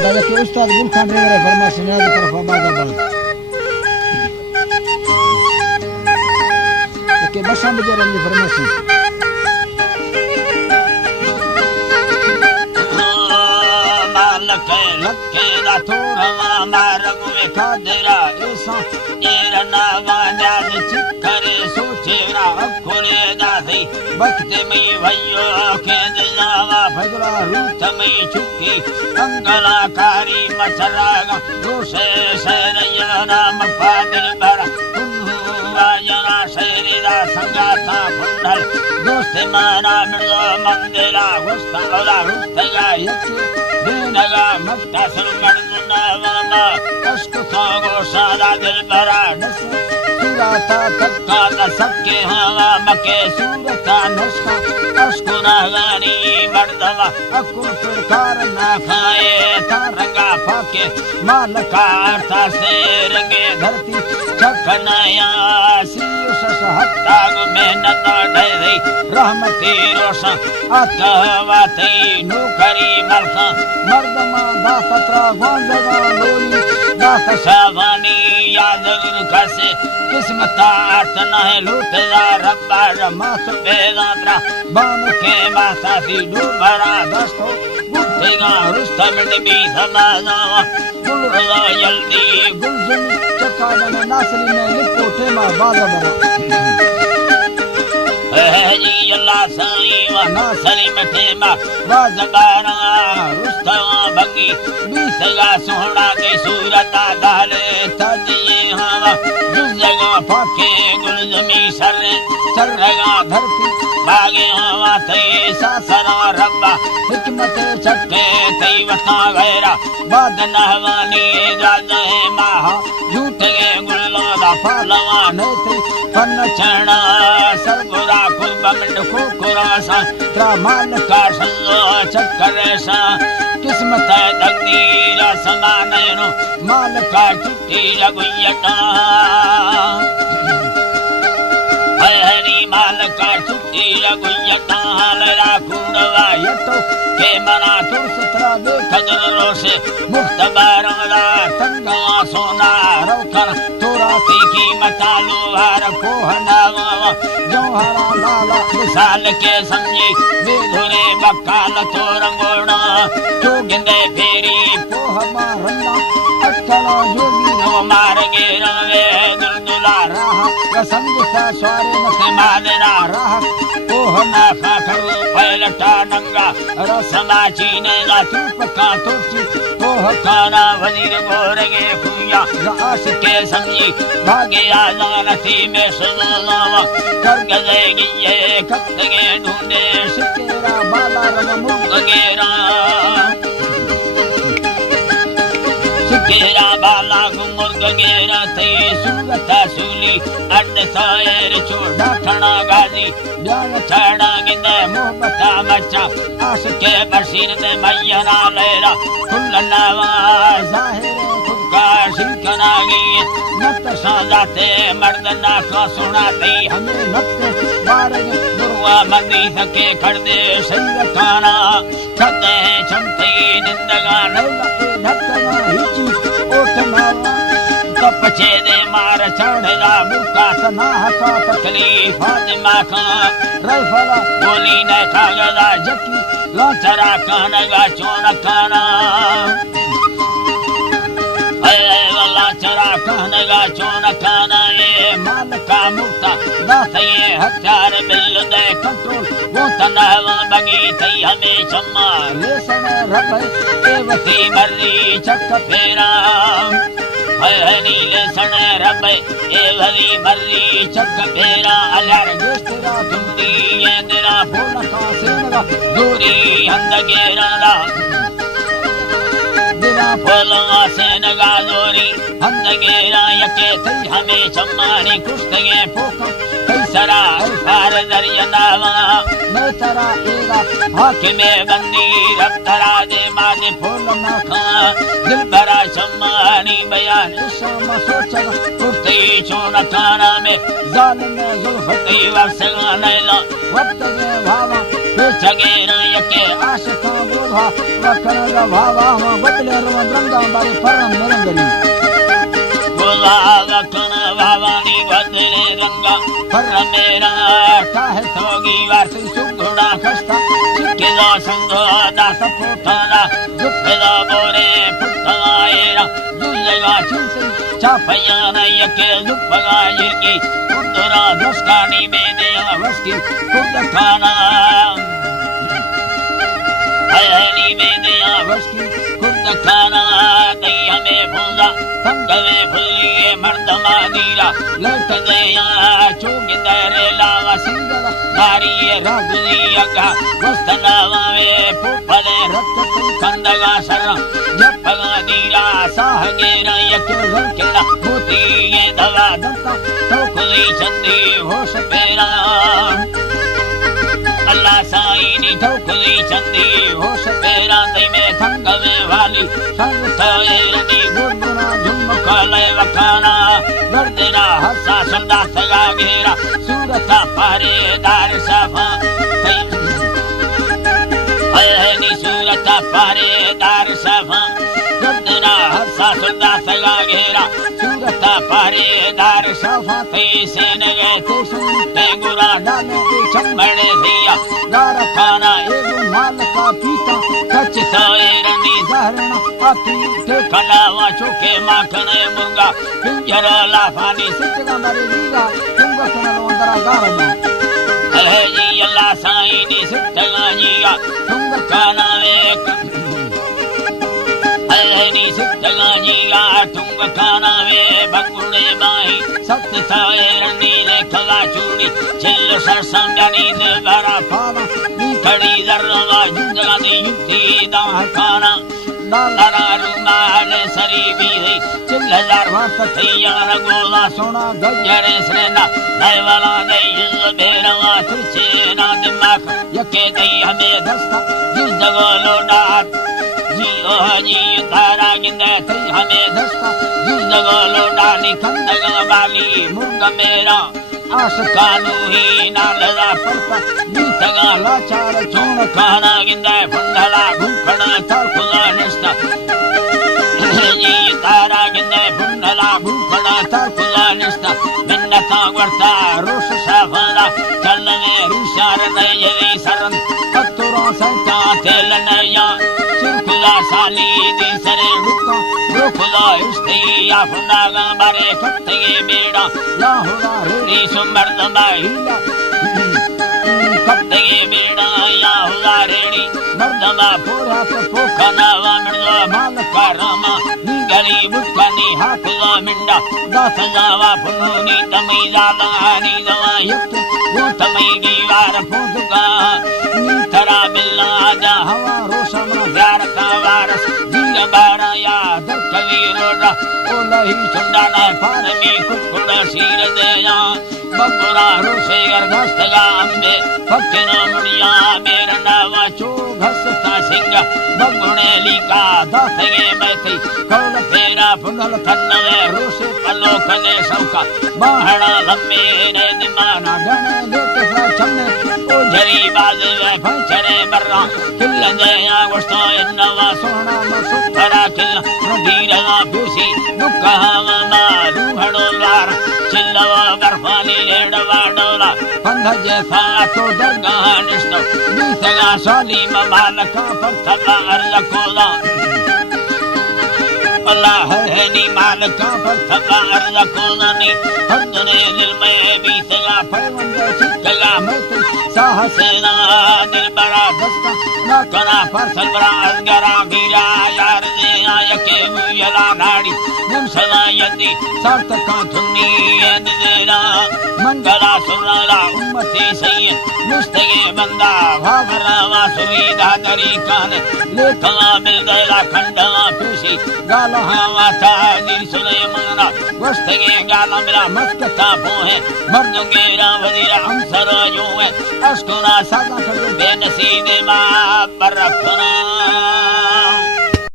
هذا كي أستاذ قول كان ريغري فرماشن هذه طرف بعض البلد لكن بس هم بجرى اللي فرماشن لكي لا تورا ما رغوي كادرا إيسا إيرنا وانجاز چكري سوچيرا أكولي داثي وقت مي ويو كيدنا وفجرا روت مي چكي انگلا كاري مچراغا روسي سيريانا مفادل برا واجنا سيري دا سنگاتا فندل دوست مانا مرزو مندلا وستاولا رستگا يكي دينغا مكتسل مردنا واما اشكو ساغو سادا دل برا نس سوراتا تكا نسكي هوا مكي سورتا نسكا اشكو نغاني مردوا اكو فركار نخائے تارنگا پاکے مالکا ارتا سے رنگے دھرتی چکنایا سیو سس ہتاگو محنت ڈھری رحمتی روشن آتواتی نوکری ملخا مردما دا خطرہ گونزگا لولی دا خشاوانی یادگر کسے قسمتا ارتنا ہے لوٹلا ربا رماس بیداترا بانو کے ماسا سی ڈوبرا دستو گھٹے گا رستم نبی سمازا گلغا یلدی گلزنی چکادن ناصری میں لکھو ٹیما بازا برا جی اللہ سائی و ناصری میں ٹیما بازا برا رستم بگی بیسگا سوڑا دی صورتا دالے تجیے ہوا جزگا پاکے گلزمی سرگا دھرتی باغے ہوا تی ساسرا ربا حکمت چھٹے تی وطا غیرہ باد نحوانی جاجے ماہا جھوٹے گلو دا پالوانے تی فن چڑا سرگرا خوب منڈ کوکرا سا ترا مالکا سنگو چکر سا قسمت تقدیر سمانے نو مالکا چھٹی لگویٹا ہری مالکا چھٹی لگویٹا لرا کھوڑوا یتو کہ منا ترس ترا دیکھ روشے مختبر دا تنگا سونا روکر تورا سیکھی متالو ہر کوہنا جوہرا لالا مثال کے سمجھی بے دھنے بکال تو رنگوڑا جو گندے پھیری پوہ مارنا اٹھلا جوگی نو مار گے روے دلدلا راہ سمجھتا سوارے نتے مالنا راہ پوہ نا خاکھر پھیلٹا ننگا رسما چینے گا تو پکا توچی پوہ کانا وزیر گورگے خویا راس کے سمجھی بھاگے آزانتی میں سناوا کر گزے گئے کتگے ڈھونڈے شکیرا بالا رم مرگیرا شکیرا بالا مرگیرا تی سورتا سولی اڈ سائر چھوڑا کھڑا گازی بیان چھڑا گندے محبتا مچا آس کے بشیر دے مینا لیلا کھلنا ظاہر خودکا شرکنا گئی نت سازاتے مردنا کا سناتی ہمیں نت بارگ دروا مندی سکے کھڑدے سیدکانا کھڑدے چمتی نندگا نیلا ڈھکنا ہیچی اوٹنا کپچے دے مار چڑھلا بکا تناہ کا تکلیف فاطمہ کا رفلا بولی نے کھاگدا جکی لانچرا کانگا چونکانا چرا کہنگا چونکانا اے مالکا مکتا داتا یہ ہتھیار بل دے کنٹرول وہ تنہوا بگی تھی ہمیں چما لیسن رب اے وطی مرری چک پیرا ہنی لیسن رب اے وطی مرری چک پیرا الہر گشترا تمتی یہ دیرا بولکا سینگا دوری ہندگیرا لا پھولوں سے نگا دوری ہندگیرا یکے تھی ہمیں چمانی کشتگے پوکم کئی سرا الفار دریا ناوا میں ترا ایگا حاکم بندی رب ترا دے مادے پھول ناکھا دل برا چمانی بیان شام سوچگا کرتی چونکانا میں ظالم ظلفتی ورسگا نیلا وقت گے بھاوا चगेरा यके आशका बोधा वकरगा भावा बदले रंगा बारे परम निरंगरी बोधा वकन भावानी बदले रंगा परम मेरा काहे सोगी वासी सुगुणा खस्ता चिकेदा संगो दास पोठाना जुपेदा बोरे पुट्टाएरा जुलेगा चिंसे चापयाना यके जुपगा यकी उदरा दस्कानी बेदे वस्की कुदखाना हनी बेदे वस्की कुदखाना दई हमें भूजा संग में फुलिए मर्दमा दीरा लट गया चोगिंदरे लावा सिंगला नारिये रघुलियगा वस्तनावा में पुपले रक्त कंदगा सर जपगा दीरा साहगेरा यके रकेला मोती ये दवा दंता तोकुली चंदी होश पेरा अल्लाह साईनी तोकुली चंदी होश पेरा दई में थंग में वाली संग थाएरनी गुणगुना झुमकाले वखाना गर्दना हसा संदा सगा घेरा सूरता पारे दार साफा हनी सूरता पारे दार साफा गर्दना हसा संदा सगा घेरा सूरता पारे दार साफा ते सेन गए ते सुनते गुरा डाले ते चंबड़े दिया दार खाना एगो माल का पीता कच साएरनी जहरना आती के खलावा चुके माखने मुंगा पिंजरा लाफानी सिटगा मरे दीगा तुंगा कनलो अंदरा गारना है जी अल्लाह साईनी सिटगा जीगा तुंगा काना वेक हनी सिटगा जीगा तुंगा काना वे बंगुड़े बाही सत साएरनी ले खला चूड़ी चिल्ल सरसंगनी ने भरा फावा खड़ी दरवा जुंगा दी युक्ति दाह खाना नाला रुमाल सरी भी चिल्लदार वक्त थैयार गोला सोना गजरे सरेना नए वाला नहीं बेरवा तुझे ना दिमाग यके दई हमें दस्ता जिस जगह लोडा जी ओ जी तारा गिंदे थई हमें दस्ता जिस जगह लोडा निखंदगा वाली मुंग मेरा आशकानु ही नालदा पड़ता बीतगा लाचार चोण खाना गिंदे फंडला घुखड़ा तारखुला निस्ता जी तारा गिंदे फंडला घुखड़ा तारखुला निस्ता मिन्नता वर्ता रोश साफला चलने रिशार नये सरन पत्तरों संता तेल नया चिरखुला साली दी सरे रुका रुखुला इस्ती आफनागा बारे कत्ते बेड़ा लाहुला रे सुमर्द बाहिला कत्ते बेड़ा लाहुला रेड़ी मर्दमा पूरा से पोखना वा मर्दवा मालका रामा निगली बुटनी हाथला मिंडा दास जावा फुनुनी तमी जालानी दवा यत वो तमी गीवार फुदगा नीतरा बिल्ला जा हवा रोशमा प्यार का वारस दिल बारा या दर कवीरोड़ा ओलही चंडाना फारमी कुकुड़ा सीर देया बबुरा रोसे गर्दस्तगा अंबे फक्किना मुड़िया मेरना वाचो घसता सिंगा बगुणे लीका दासगे बैठी कौल तेरा फुनल थन्नवे रोसे पलो कले सौका बाहड़ा लम्बे ने दिमाना गणे देते सा छन्ने ओ जरी बाजे वे फंचरे बर्रा किल्ल जया गुस्ता इन्नवा सोना मसुतरा किल्ल रगीरना भूसी दुक्कहावा मारू हड़ोलवार चिल्लवा बर्फानी लेडवा डोला पंध जैसा तो दरगाह निस्तो बीसगा सोली ममालका पर थबा अर्लकोला अल्लाह है नी मालका पर थबा अर्लकोला नी हरदने दिल में बीसगा पैवंद चिक्कला मत साहसेना दिल बड़ा दस्ता ना कना पर सलबरा अजगरा गिरा यार दे आयके मुयला नाड़ी निम सलायती सार्थ का थुन्नी देना मंगला सुरला उम्मती सैयद मुस्तगे बंदा भावरा वासुविदा तरीका ने लेखला मिल गया खंडा खुशी गाला हवा ताजी सुलेमाना वस्तगे गाला मेरा मस्कता पोहे मर्दुंगेरा वजीरा अंसरा जो है अस्कुना सादा कर बेनसीबे मा पर रखना